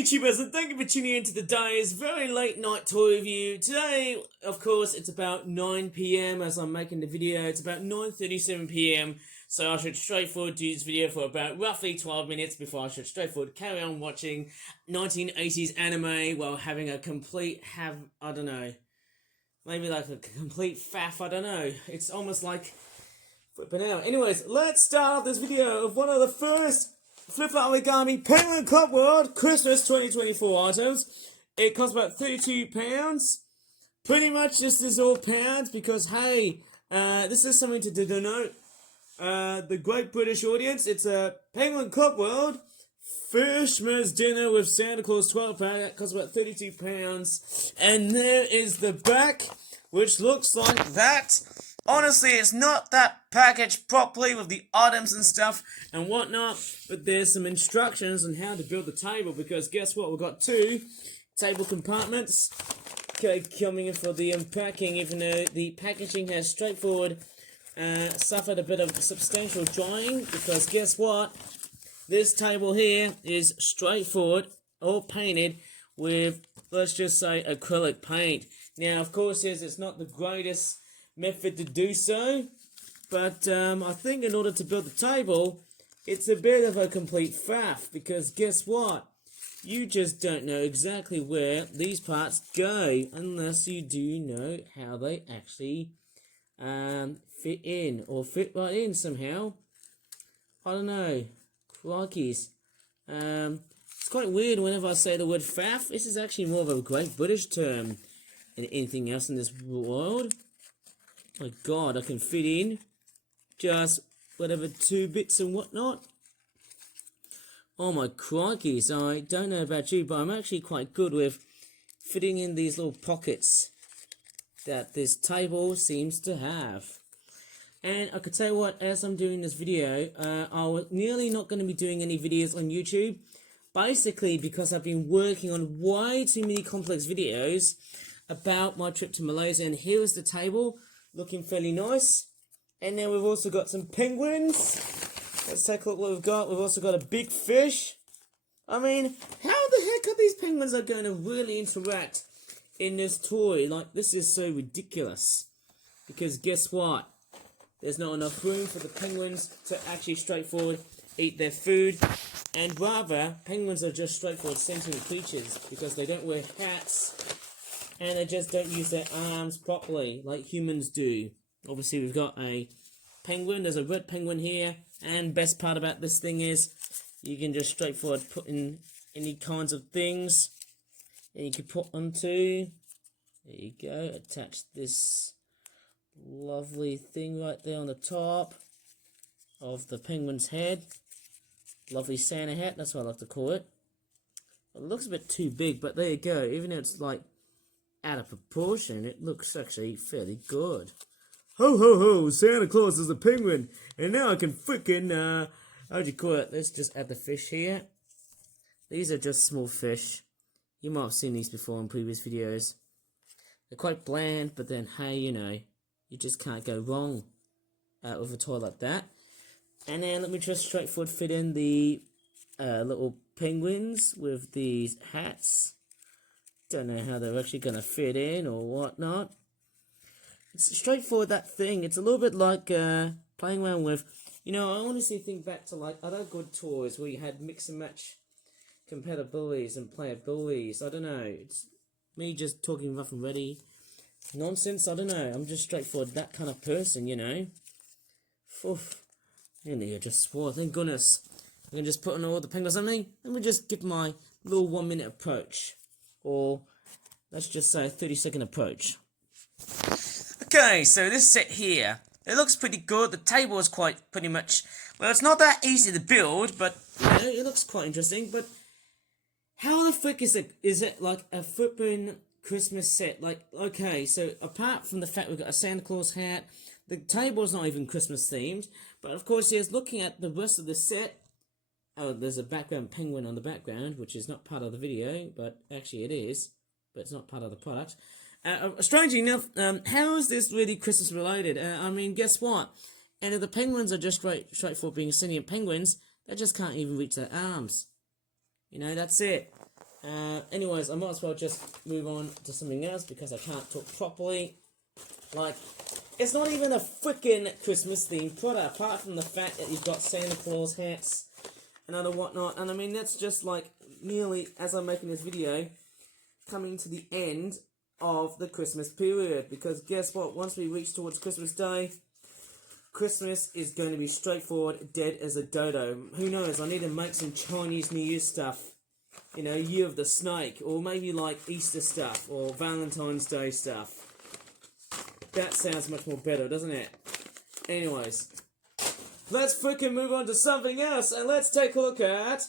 Hey YouTubers, and thank you for tuning in to today's very late night toy review. Today, of course, it's about 9 PM as I'm making the video. It's about 9:37 PM, so I should straightforward do this video for about roughly 12 minutes before I should straightforward carry on watching 1980s anime while having a complete maybe like a complete faff, I don't know. It's almost like flipping out. Anyways, let's start off this video of one of the first Flip Out Origami Penguin Club World Christmas 2024 items. It costs about £32. Pretty much this is all pounds because, hey, this is something to denote the great British audience. It's a Penguin Club World FISHMAS dinner with Santa Claus 12-pack. That costs about £32. And there is the back, which looks like that. Honestly, it's not that packaged properly with the items and stuff and whatnot, but there's some instructions on how to build the table, because guess what? We've got two table compartments coming in for the unpacking, even though the packaging has straightforward suffered a bit of substantial drying, because guess what? This table here is straightforward, all painted with, let's just say, acrylic paint. Now, of course, it's not the greatest method to do so, but I think in order to build the table, it's a bit of a complete faff, because guess what? You just don't know exactly where these parts go unless you do know how they actually fit in, or fit right in somehow. I don't know. Crikeys. It's quite weird whenever I say the word faff. This is actually more of a great British term than anything else in this world. My God, I can fit in just whatever 2 bits and whatnot. Oh my crikeys, I don't know about you, but I'm actually quite good with fitting in these little pockets that this table seems to have. And I could tell you what, as I'm doing this video, I was nearly not going to be doing any videos on YouTube, basically because I've been working on way too many complex videos about my trip to Malaysia. And here is the table, looking fairly nice. And then we've also got some penguins. Let's take a look what we've got. We've also got a big fish. I mean, how the heck are these penguins are going to really interact in this toy? Like, this is so ridiculous. Because guess what? There's not enough room for the penguins to actually straightforward eat their food. And rather, penguins are just straightforward sentient creatures because they don't wear hats. And they just don't use their arms properly like humans do. Obviously, we've got a penguin. There's a red penguin here. And best part about this thing is you can just straightforward put in any kinds of things. And you can put onto, there you go, attach this lovely thing right there on the top of the penguin's head. Lovely Santa hat, that's what I like to call it. It looks a bit too big, but there you go. Even though it's like out of proportion, it looks actually fairly good. Ho ho ho, Santa Claus is a penguin, and now I can freaking, how'd you call it? Let's just add the fish here. These are just small fish. You might have seen these before in previous videos. They're quite bland, but then, hey, you know, you just can't go wrong with a toy like that. And then let me just straightforward fit in the little penguins with these hats. Don't know how they're actually going to fit in or whatnot. It's straightforward, that thing. It's a little bit like playing around with, you know, I honestly think back to like other good toys where you had mix and match compatibilities and playabilities. I don't know. It's me just talking rough and ready nonsense. I don't know. I'm just straightforward, that kind of person, you know. Oof. Nearly I just swore. Thank goodness. I can just put on all the penguins on me. Let me just give my little 1-minute approach. Or let's just say a 30-second approach. Okay, so this set here, it looks pretty good. The table is quite pretty much, well, it's not that easy to build, but you know, it looks quite interesting. But how the frick is it? Is it like a flippin' Christmas set? Like, okay, so apart from the fact we've got a Santa Claus hat, the table's not even Christmas themed. But of course, yes, looking at the rest of the set, oh, there's a background penguin on the background, which is not part of the video, but actually it is, but it's not part of the product. Strangely enough, how is this really Christmas related? I mean, guess what? And if the penguins are just straightforward being sentient penguins, they just can't even reach their arms. You know, that's it. Anyways, I might as well just move on to something else because I can't talk properly. Like, it's not even a freaking Christmas themed product, apart from the fact that you've got Santa Claus hats and other whatnot. And I mean, that's just like nearly, as I'm making this video, coming to the end of the Christmas period. Because guess what? Once we reach towards Christmas Day, Christmas is going to be straightforward, dead as a dodo. Who knows? I need to make some Chinese New Year stuff. You know, Year of the Snake, or maybe like Easter stuff, or Valentine's Day stuff. That sounds much more better, doesn't it? Anyways, let's freaking move on to something else, and let's take a look at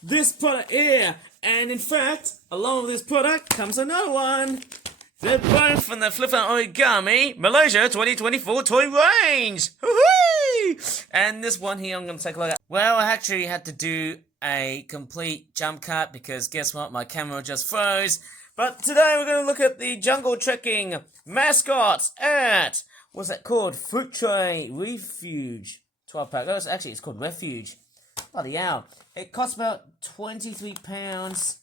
this product here. And in fact, along with this product comes another one. They're both from the Flip Out Origami Malaysia 2024 toy range. Woo-hoo! And this one here I'm going to take a look at. Well, I actually had to do a complete jump cut because guess what? My camera just froze. But today we're going to look at the jungle trekking mascots at, what's that called? Fruit Tray Refuge 12-pack. Oh, it's called Refuge. Bloody hell. It costs about £23.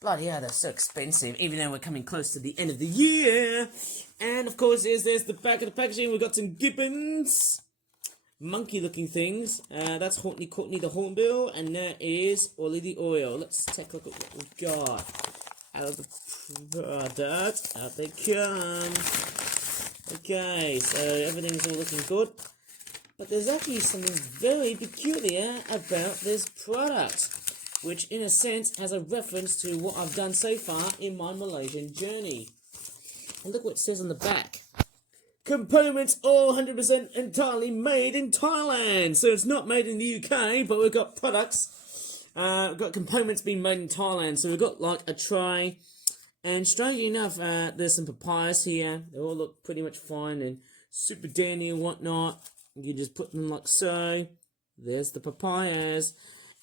Bloody hell, that's so expensive, even though we're coming close to the end of the year. And of course, there's the back of the packaging. We've got some gibbons. Monkey-looking things. That's Courtney the Hornbill, and that is Ollie the Oil. Let's take a look at what we've got. Out of the product, out they come. Okay, so everything's all looking good. But there's actually something very peculiar about this product, which in a sense has a reference to what I've done so far in my Malaysian journey. And look what it says on the back. Components all 100% entirely made in Thailand. So it's not made in the UK, but we've got products. We've got components being made in Thailand. So we've got like a tray. And strangely enough, there's some papayas here. They all look pretty much fine and super dandy and whatnot. You just put them like so. There's the papayas.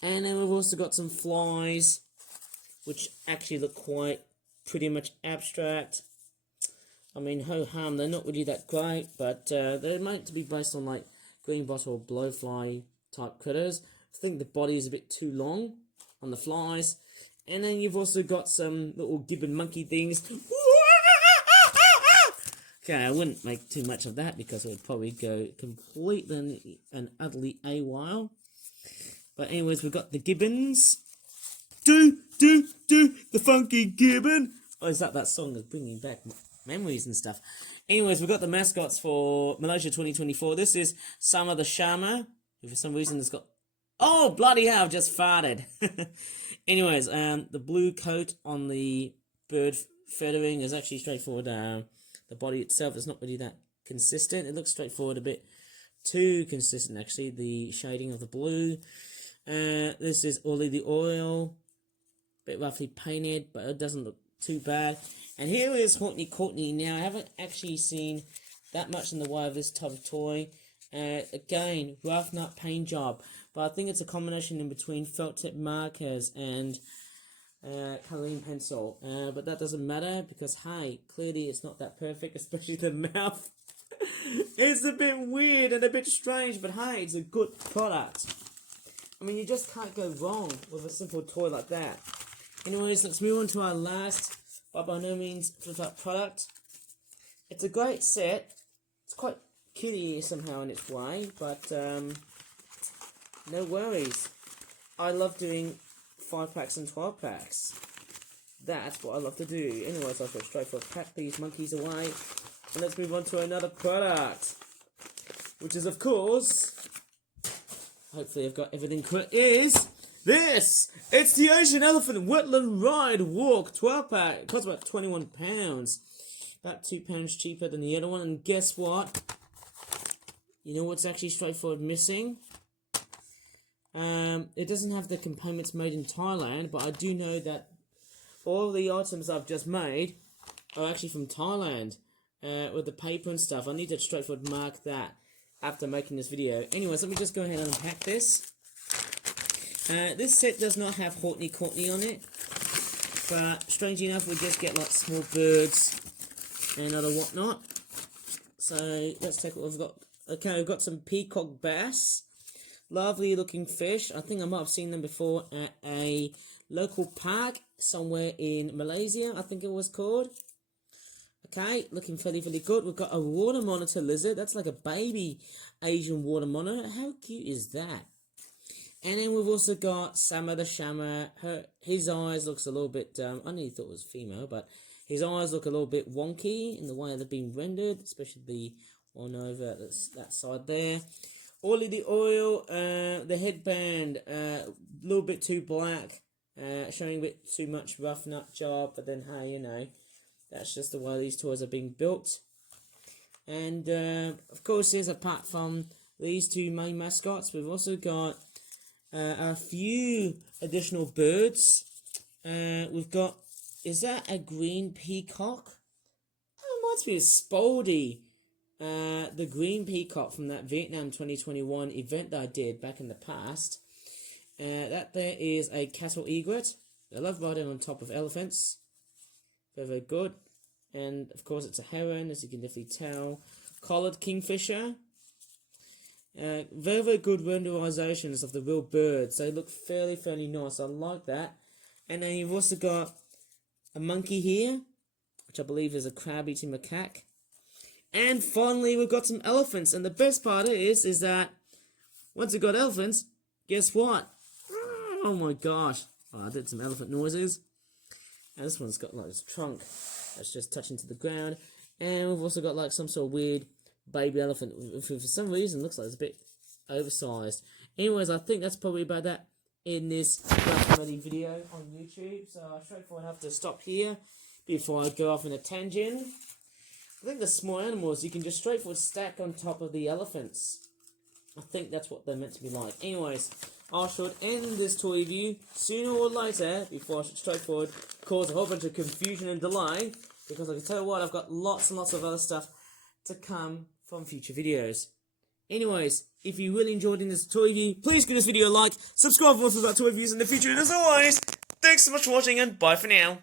And then we've also got some flies, which actually look quite pretty much abstract. I mean, ho-hum, they're not really that great, but they're meant to be based on like green bottle blowfly type critters. I think the body is a bit too long on the flies. And then you've also got some little gibbon monkey things. Okay, I wouldn't make too much of that because it would probably go completely and utterly AWOL. But anyways, we've got the gibbons. Do, the funky gibbon. Oh, is that song that's bringing back memories and stuff. Anyways, we've got the mascots for Malaysia 2024. This is Sama the Shama, who for some reason has got... Oh, bloody hell, I've just farted. Anyways, the blue coat on the bird feathering is actually straightforward. The body itself is not really that consistent. It looks straightforward, a bit too consistent, actually, the shading of the blue. This is Ollie the Oil, a bit roughly painted, but it doesn't look too bad. And here is Courtney. Now, I haven't actually seen that much in the way of this type of toy. Again, rough nut paint job, but I think it's a combination in between felt tip markers and colouring pencil. But that doesn't matter because, hey, clearly it's not that perfect, especially the mouth. It's a bit weird and a bit strange, but hey, it's a good product. I mean, you just can't go wrong with a simple toy like that. Anyways, let's move on to our last, but by no means flip-up product. It's a great set. It's quite kitty somehow in its way, but no worries. I love doing 5-packs and 12-packs. That's what I love to do. Anyways, I'll go straight for pack these monkeys away. And let's move on to another product, which is, of course, hopefully I've got everything correct, is this. It's the Ocean Elephant Wetland Ride Walk 12-pack. It costs about £21. About £2 cheaper than the other one. And guess what? You know what's actually straightforward missing? It doesn't have the components made in Thailand, but I do know that all the items I've just made are actually from Thailand. With the paper and stuff. I need to straightforward mark that after making this video. Anyways, let me just go ahead and unpack this. This set does not have Courtney on it, but strangely enough we just get like small birds and other whatnot. So let's take what we've got. Okay, we've got some peacock bass. Lovely looking fish. I think I might have seen them before at a local park somewhere in Malaysia, I think it was called. Okay, looking fairly good. We've got a water monitor lizard. That's like a baby Asian water monitor. How cute is that? And then we've also got Sama the Shama. His eyes looks a little bit, I only thought it was female, but his eyes look a little bit wonky in the way they've been rendered, especially the one over that side there. Oily the oil, the headband, a little bit too black, showing a bit too much rough nut job, but then hey, you know, that's just the way these toys are being built. And of course, apart from these two main mascots, we've also got a few additional birds. We've got, is that a green peacock? That reminds me of Spaldy. The green peacock from that Vietnam 2021 event that I did back in the past. That there is a cattle egret. I love riding on top of elephants. Very good. And of course it's a heron, as you can definitely tell. Collared kingfisher. Very good renderizations of the real birds. They look fairly nice. I like that. And then you've also got a monkey here, which I believe is a crab-eating macaque. And finally we've got some elephants. And the best part is that once you've got elephants, guess what? Oh my gosh. Oh, I did some elephant noises. And this one's got like this trunk that's just touching to the ground. And we've also got like some sort of weird baby elephant. For some reason, looks like it's a bit oversized. Anyways, I think that's probably about that in this ready video on YouTube. So I straightforward have to stop here before I go off in a tangent. I think the small animals you can just straightforward stack on top of the elephants. I think that's what they're meant to be like. Anyways, I should end this toy review sooner or later before I should straightforward cause a whole bunch of confusion and delay, because I can tell you what, I've got lots and lots of other stuff to come from future videos. Anyways, if you really enjoyed this toy review, please give this video a like, subscribe for more about toy reviews in the future, and as always, thanks so much for watching and bye for now.